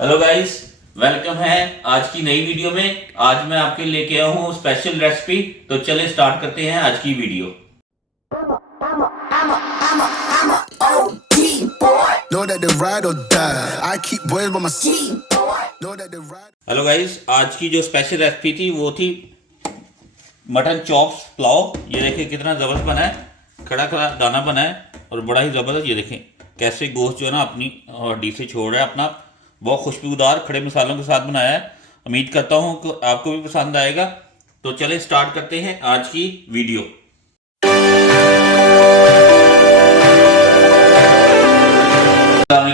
Hello guys, welcome है आज की नई वीडियो में। आज मैं आपके लेके आया हूँ स्पेशल रेसिपी। तो चले स्टार्ट करते हैं आज की वीडियो। हेलो गाइस, आज की जो स्पेशल रेसिपी थी वो थी मटन चॉप्स पुलाव। ये देखिए कितना ज़बरदस्त बना है, खड़ा खड़ा दाना बना है और बड़ा ही ज़बरदस्त। ये देखें कैसे गोश्त जो है ना अपनी हड्डी से छोड़ रहा है अपना। बहुत खुशबूदार खड़े मसालों के साथ बनाया है। उम्मीद करता हूँ कि आपको भी पसंद आएगा। तो चले स्टार्ट करते हैं आज की वीडियो।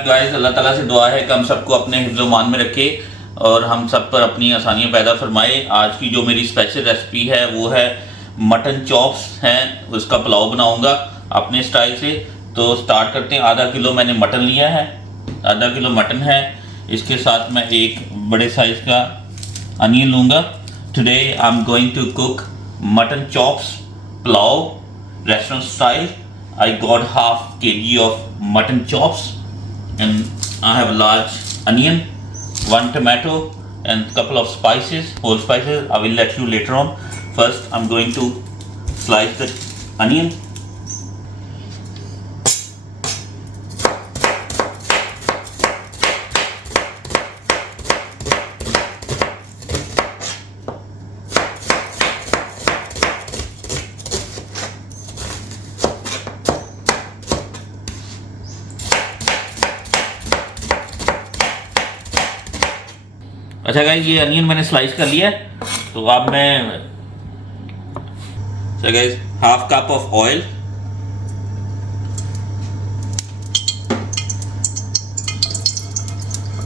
गाइस, अल्लाह ताला से दुआ है कि हम सबको अपने हिफ्ज़-ओ-मान में रखे और हम सब पर अपनी आसानियाँ पैदा फरमाए। आज की जो मेरी स्पेशल रेसिपी है वो है मटन चॉप्स हैं, उसका पुलाव बनाऊंगा अपने स्टाइल से। तो स्टार्ट करते हैं। आधा किलो मैंने मटन लिया है, आधा किलो मटन है। इसके साथ मैं एक बड़े साइज़ का अनियन लूँगा। Today I am going to cook mutton chops pulao restaurant style. I got half kg of mutton chops and I have a large onion, one tomato and couple of spices, whole spices. I will let you later on. First I'm going to slice the onion. अच्छा guys, ये onion मैंने slice कर लिया है। तो अब मैं guys half cup of oil,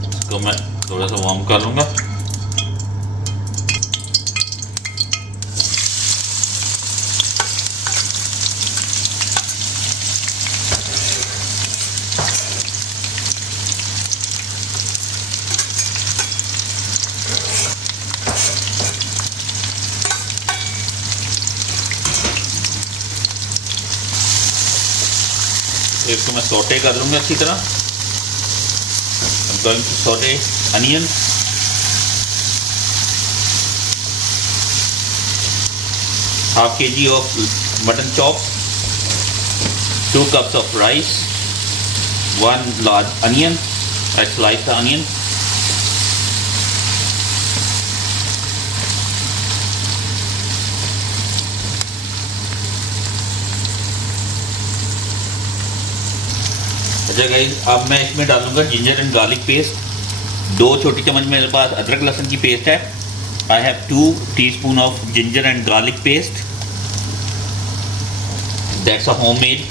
इसको मैं थोड़ा सा वार्म कर लूंगा। इसको मैं सौटे कर लूँगा अच्छी तरह। I'm going to saute onion. Half kg of mutton chop, 2 cups of rice, 1 large onion. I slice the onion. अच्छा गाइस, अब मैं इसमें डालूंगा जिंजर एंड गार्लिक पेस्ट। 2 छोटी चम्मच मेरे पास अदरक लहसुन की पेस्ट है। I have 2 teaspoon of ginger and garlic paste. That's a homemade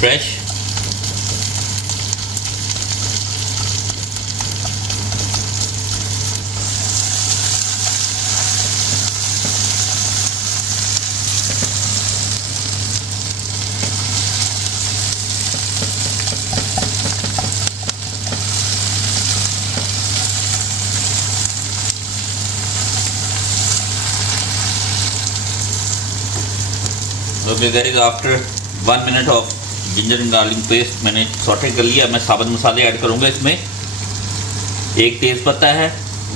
fresh. Okay guys, after 1 minute of ginger and garlic paste मैंने सॉटे कर लिया। मैं साबुत मसाले ऐड करूंगा इसमें। 1 तेज पत्ता है,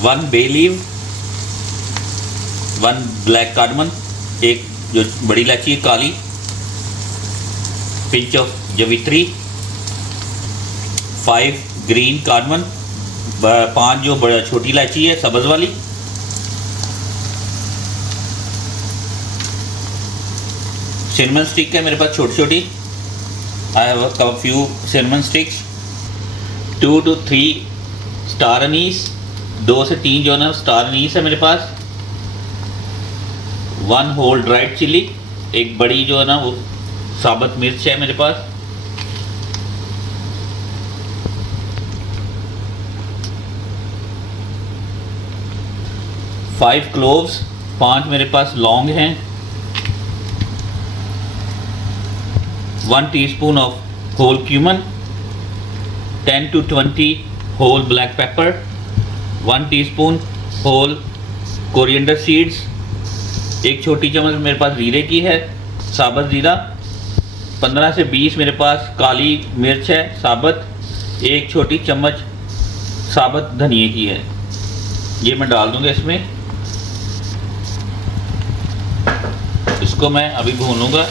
1 बे लीव, 1 ब्लैक कार्डमन, 1 जो बड़ी इलायची काली, पिंच ऑफ जवित्री, 5 ग्रीन कार्डमन, 5 जो बड़ा छोटी इलायची है सब्ज़ वाली, सिनेमन स्टिक है मेरे पास छोटी छोटी। I have a few cinnamon sticks. 2 to 3 star anise, 2 से 3 जो ना स्टार अनीस है मेरे पास। 1 होल ड्राइड चिली, एक बड़ी जो है ना वो साबुत मिर्च है मेरे पास। फाइव क्लोव्स, 5 मेरे पास लौंग हैं। 1 teaspoon of whole cumin, 10 to 20 whole black pepper, 1 teaspoon whole coriander seeds, 1 छोटी चम्मच मेरे पास जीरे की है साबुत ज़ीरा, 15 से 20 मेरे पास काली मिर्च है साबुत, 1 छोटी चम्मच साबुत धनिए की है, ये मैं डाल दूंगा इसमें। इसको मैं अभी भूनूंगा।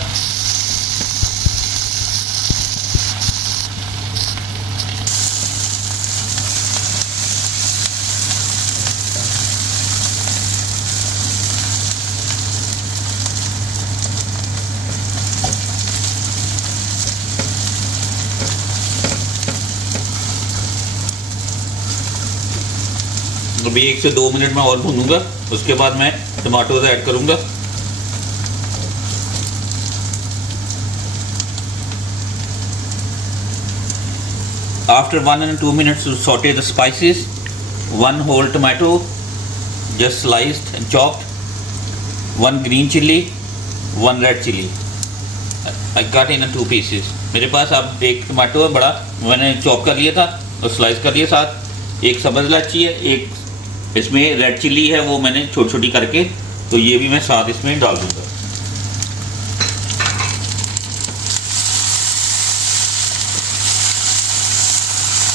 अभी 1 से 2 मिनट में और भूनूंगा, उसके बाद मैं टमाटोज ऐड करूंगा। After 1 and 2 minutes to saute the spices, 1 whole tomato just sliced and chopped, 1 green chili, 1 red chili. I cut in 2 pieces. मेरे पास अब एक टमाटो है बड़ा, मैंने चॉप कर लिया था और स्लाइस कर लिया। साथ एक सब्ज़ इलायची है, एक इसमें रेड चिल्ली है, वो मैंने छोटी छोटी करके, तो ये भी मैं साथ इसमें डाल दूंगा।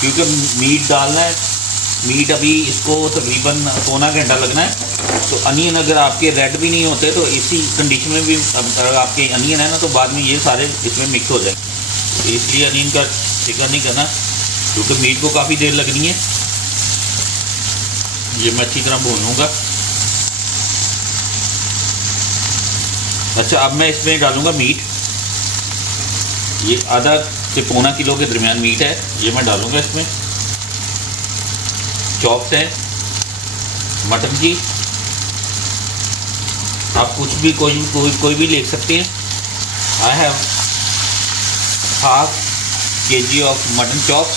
क्योंकि मीट डालना है, मीट अभी इसको तकरीबन पौना घंटा लगना है, तो अनियन अगर आपके रेड भी नहीं होते तो इसी कंडीशन में भी अगर आपके अनियन है ना, तो बाद में ये सारे इसमें मिक्स हो जाए। तो इसलिए अनियन का फिक्र नहीं करना, क्योंकि मीट को काफ़ी देर लगनी है। ये मैं अच्छी तरह भूनूंगा। अच्छा, अब मैं इसमें डालूंगा मीट। ये आधा से पौना किलो के दरमियान मीट है, ये मैं डालूंगा इसमें। चॉप्स है मटन की, आप कुछ भी कोई भी ले सकते हैं। I have half kg of mutton chops.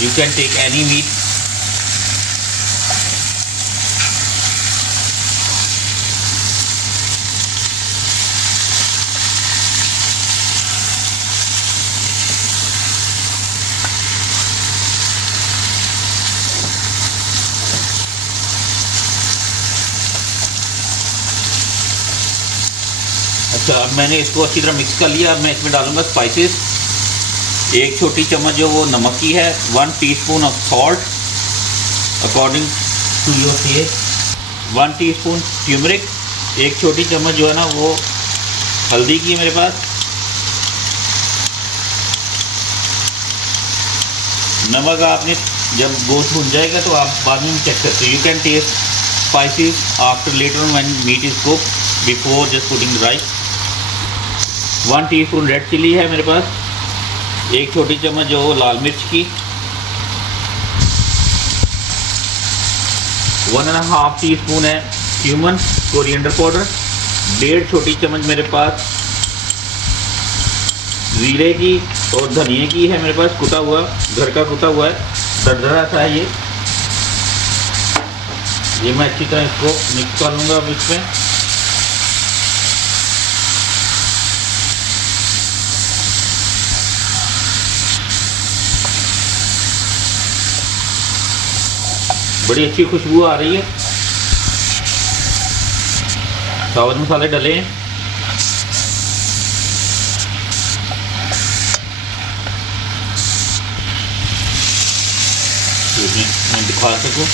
You can take any meat. अच्छा, अब मैंने इसको अच्छी तरह मिक्स कर लिया। अब मैं इसमें डालूंगा स्पाइसेस। 1 छोटी चम्मच जो वो नमक की है, 1 teaspoon of salt according to your taste, 1 teaspoon turmeric, 1 छोटी चम्मच जो है ना वो हल्दी की है मेरे पास। नमक आपने जब गोश्त भुन जाएगा तो आप बाद में चेक सकते हो। You can taste spices after later when meat is cook, before just putting the rice. 1 teaspoon red chilli है मेरे पास, 1 छोटी चम्मच जो लाल मिर्च की, 1.5 टीस्पून है क्यूमन कोरिएंडर पाउडर, 1.5 छोटी चम्मच मेरे पास जीरे की और धनिए की है मेरे पास, कुटा हुआ, घर का कुटा हुआ है, दरदरा सा है ये मैं अच्छी तरह इसको मिक्स कर लूँगा अब इसमें। बड़ी अच्छी खुशबू आ रही है। साबुत मसाले डले हैं, मैं दिखा सकूं।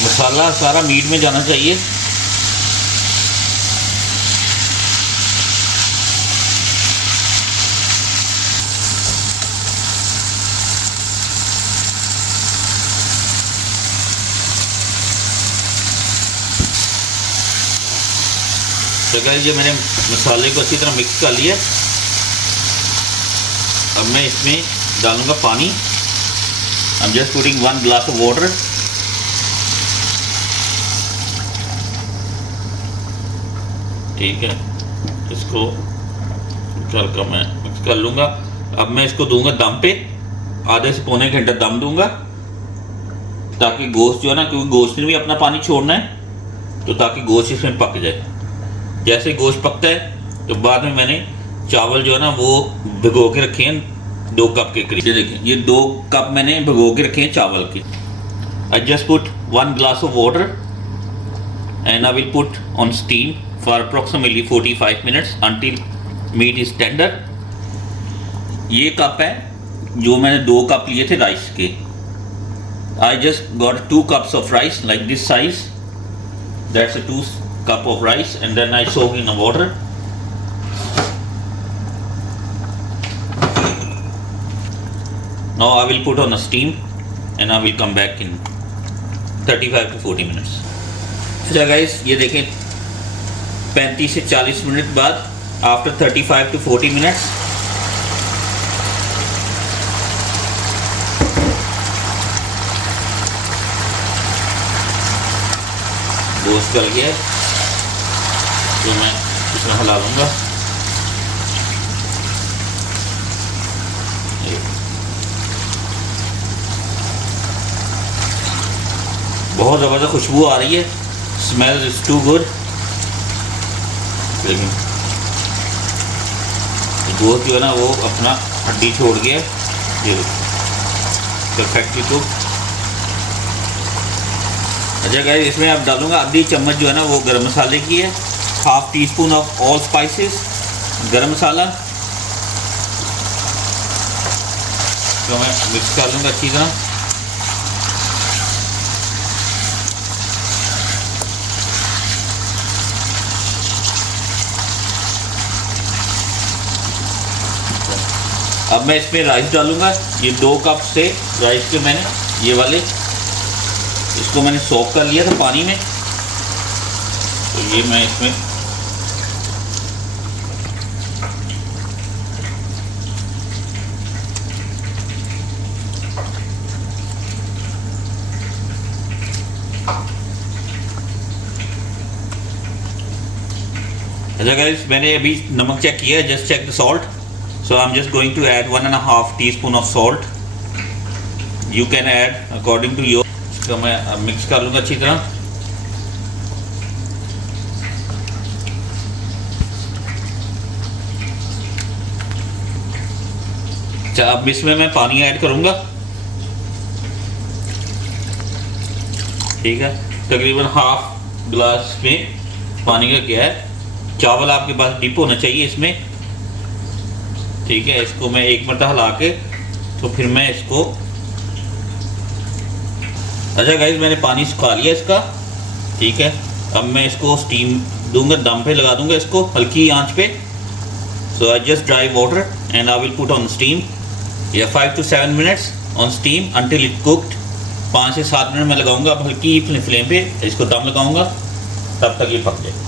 मसाला सारा मीट में जाना चाहिए। तो गाइस, ये मैंने मसाले को अच्छी तरह मिक्स कर लिया। अब मैं इसमें डालूंगा पानी। I'm just putting 1 glass of water. ठीक है, इसको हल्का मैं मिक्स कर लूँगा। अब मैं इसको दूंगा दम पे, आधे से पौने घंटा दम दूंगा, ताकि गोश्त जो है ना, क्योंकि गोश्त ने भी अपना पानी छोड़ना है, तो ताकि गोश्त इसमें पक जाए। जैसे गोश्त पकता है तो बाद में मैंने चावल जो है ना वो भिगो के रखे हैं 2 कप के करीब। ये देखिए, ये 2 कप मैंने भिगो के रखे हैं चावल के। I just put 1 glass of water and I will put on steam for approximately 45 minutes until meat is tender. ये कप है जो मैंने 2 कप लिए थे राइस के, I just got 2 cups of rice like this size, that's a 2 cup of rice, and then I soak in the water. Now I will put on a steam and I will come back in 35 to 40 minutes. अच्छा guys, ये देखें 35 से 40 minute बाद, after 35 to 40 minutes, गोश्त गल गया, तो मैं इसमें हिला लूँगा। बहुत ज़बरदस्त खुशबू आ रही है, स्मेल इज़ टू गुड। लेकिन गोश्त जो है ना वो अपना हड्डी छोड़ गया, ये परफेक्टली कुक। अच्छा गाइस, इसमें आप डालूंगा आधी चम्मच जो है ना वो गरम मसाले की है, 1/2 टीस्पून ऑफ ऑल स्पाइसेस गरम मसाला, तो मैं मिक्स कर लूँगा अच्छी तरह। अब मैं इसमें राइस डालूंगा, ये 2 कप से राइस के मैंने ये वाले, इसको मैंने सोक कर लिया था पानी में, तो ये मैं इसमें अच्छा गाइस, मैंने अभी नमक चेक किया, just check the salt, so I am just going to add 1.5 teaspoon of salt, you can add according to your. तो मैं अब मिक्स कर लूँगा अच्छी तरह। अच्छा, अब इसमें मैं पानी ऐड करूँगा, ठीक है, तकरीबन 1/2 गिलास में पानी का क्या है। चावल आपके पास डिप होना चाहिए इसमें, ठीक है। इसको मैं 1 मिनट हिला के, तो फिर मैं इसको, अच्छा गाइस, मैंने पानी सुखा लिया इसका, ठीक है। अब मैं इसको स्टीम दूंगा, दम पे लगा दूंगा इसको हल्की आंच पे। So I just dry water and I will put on steam, या 5 to 7 minutes on steam until it cooked. 5 से 7 मिनट मैं लगाऊंगा, अब हल्की फ्लेम पे इसको दम लगाऊंगा, तब तक ये पक जाए।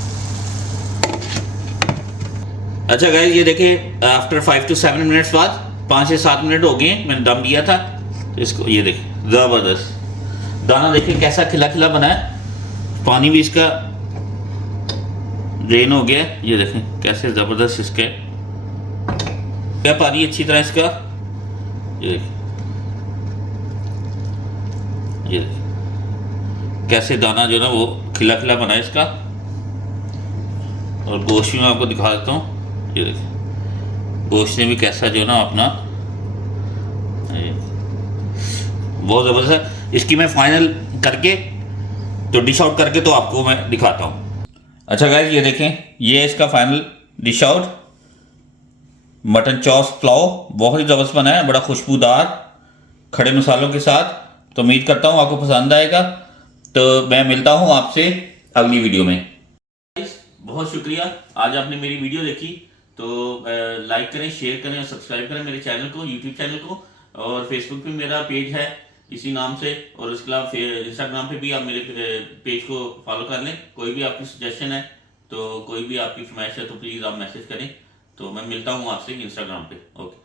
अच्छा गाइस, ये देखिए आफ्टर 5 to 7 मिनट्स बाद, 5 से 7 मिनट हो गए मैंने दम दिया था इसको। ये देखिए ज़बरदस्त दाना, देखिए कैसा खिला खिला बना है, पानी भी इसका ड्रेन हो गया। ये देखें कैसे ज़बरदस्त इसके क्या पानी अच्छी तरह इसका, ये देखिए, ये देखिए कैसे दाना जो है ना वो खिला खिला बना है इसका। और गोश्त भी मैं आपको दिखा देता हूँ, ये देखिए गोश्त ने भी कैसा जो है ना अपना, बहुत ज़बरदस्त है। इसकी मैं फाइनल करके, तो डिश आउट करके तो आपको मैं दिखाता हूँ। अच्छा गाइस, ये देखें, ये इसका final dish out, mutton chops pulao बहुत ही ज़बरदस्त बना है, बड़ा खुशबूदार खड़े मसालों के साथ। तो उम्मीद करता हूँ आपको पसंद आएगा। तो मैं मिलता हूँ आपसे अगली वीडियो में। बहुत शुक्रिया, आज आपने मेरी वीडियो देखी, तो लाइक करें, शेयर करें और सब्सक्राइब करें मेरे चैनल को, यूट्यूब चैनल को। और फेसबुक पे मेरा पेज है इसी नाम से, और उसके अलावा इंस्टाग्राम पे भी आप मेरे पेज को फॉलो कर लें। कोई भी आपकी सजेशन है, तो कोई भी आपकी फरमाइश है, तो प्लीज़ आप मैसेज करें। तो मैं मिलता हूँ आपसे इंस्टाग्राम पे। ओके।